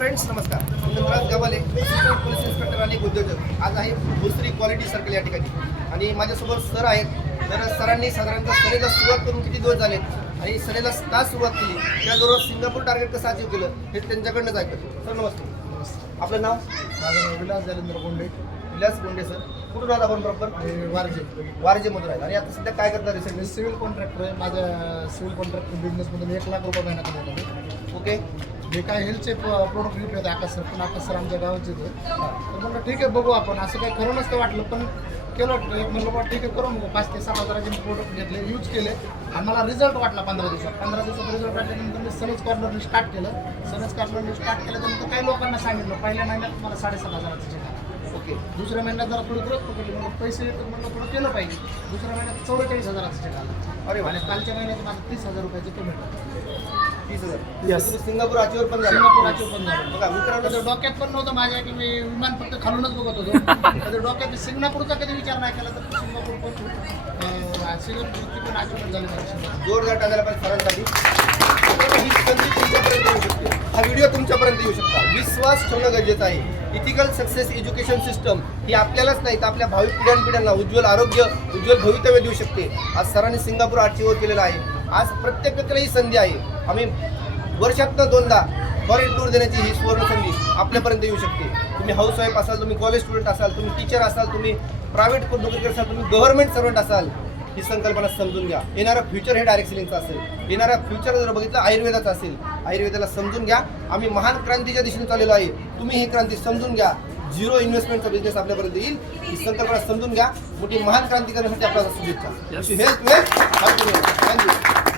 Friends, नमस्कार. Nandraj Gabale, assistant police inspector आणि उद्योजक. आज आहे भोसरी क्वालिटी सर्कल या ठिकाणी आणि माझ्यासोबत सर आहेत. तर सरांनी साधारणतः सरेला सुरुवात करून किती दिवस झाले आणि सरेला का सुरुवात केली, त्याचबरोबर सिंगापूर टार्गेट कसं अचीव केलं हे त्यांच्याकडनंच ऐकलं. सर नमस्ते. आपलं नाव? माझं नाव विलास जालेंद्र गोंडे. विलास गोंडे. सर कुठून आला आपण? प्रॉपर वारजेमधून आहे. आणि आता सध्या काय करता? रिसेंटली सिव्हिल कॉन्ट्रॅक्टर आहे. माझ्या सिव्हिल कॉन्ट्रॅक्टर बिझनेसमधून 1 लाख रुपये महिना कमवतो. ओके. जे काय हेल्थचे प्रोडक्ट विकले होते आकाश सर, पण आकाश सर आमच्या गावाचे होते. तर म्हणलं ठीक आहे बघू आपण, असं काही खरं नसतं वाटलं, पण केलं. म्हणलं बा ठीक आहे करू बघू. 5 ते 7 हजाराचे प्रोडक्ट घेतले, यूज केले आणि मला रिझल्ट वाटला 15 दिवसात. 15 दिवसात रिझल्ट वाटल्यानंतर मी सनज कॉर्नरने स्टार्ट केलं. सनज कॉर्नरने स्टार्ट केल्यानंतर काही लोकांना सांगितलं पहिल्या महिन्यात मला 7,500 हजाराचं चेक आला. ओके. दुसऱ्या महिन्यात जरा थोडी ग्रोथ पकडली, म्हणून पैसे येतात म्हणलं थोडं केलं पाहिजे. दुसऱ्या महिन्यात 44 हजाराचं चेक आला. अरे आणि कालच्या महिन्यात माझं 30,000 रुपयाचं पेमेंट होतं. 30,000. Yes. तुम्ही सिंगापूर अचीवर पण झालं. सिंगापूर अचीव पण झालं. बघा मित्रांनो, कधी डोक्यात पण नव्हतं माझ्या की मी विमान फक्त खालूनच बघत होतो. कधी डोक्यात सिंगापूरचा कधी विचार नाही केला, तर सिंगापूर पण सिंगापूरची पण अचिव्हमेंट झाली माझी. जोरदार टाकायला पाहिजे सरांसाठी. ही संधी तुमच्यापर्यंत येऊ शकते, हा व्हिडिओ तुमच्यापर्यंत येऊ शकता. विश्वास ठेवणं गरजेचं आहे. इथिकल सक्सेस एज्युकेशन सिस्टम ही आपल्यालाच नाही तर आपल्या भावी पिढ्यांना उज्ज्वल आरोग्य, उज्ज्वल भवितव्य देऊ शकते. आज सरांनी सिंगापूर अचीव्ह केलेलं आहे. आज प्रत्येक व्यक्तीला ही संधी आहे. आम्ही वर्षातनं 2दा फॉरेन टूर देण्याची ही सुवर्ण संधी आपल्यापर्यंत येऊ शकते. तुम्ही हाऊसवाईफ असाल, तुम्ही कॉलेज स्टुडंट असाल, तुम्ही टीचर असाल, तुम्ही प्रायव्हेट नोकरी असाल, तुम्ही गव्हर्नमेंट सर्वंट असाल, ही संकल्पना समजून घ्या. येणारा फ्युचर हे डायरेक्ट सेलिंगचा असेल. येणारा फ्युचर जर बघितलं आयुर्वेदाचा असेल, आयुर्वेदाला समजून घ्या. आम्ही महान क्रांतीच्या दिशेने चाललेलो आहे. तुम्ही ही क्रांती समजून घ्या. 0 इन्व्हेस्टमेंटचा बिझनेस आपल्यापर्यंत येईल. ही संकल्पना समजून घ्या. मोठी महान क्रांती करण्यासाठी आपल्याला शुभेच्छा. Health wealth. थँक्यू.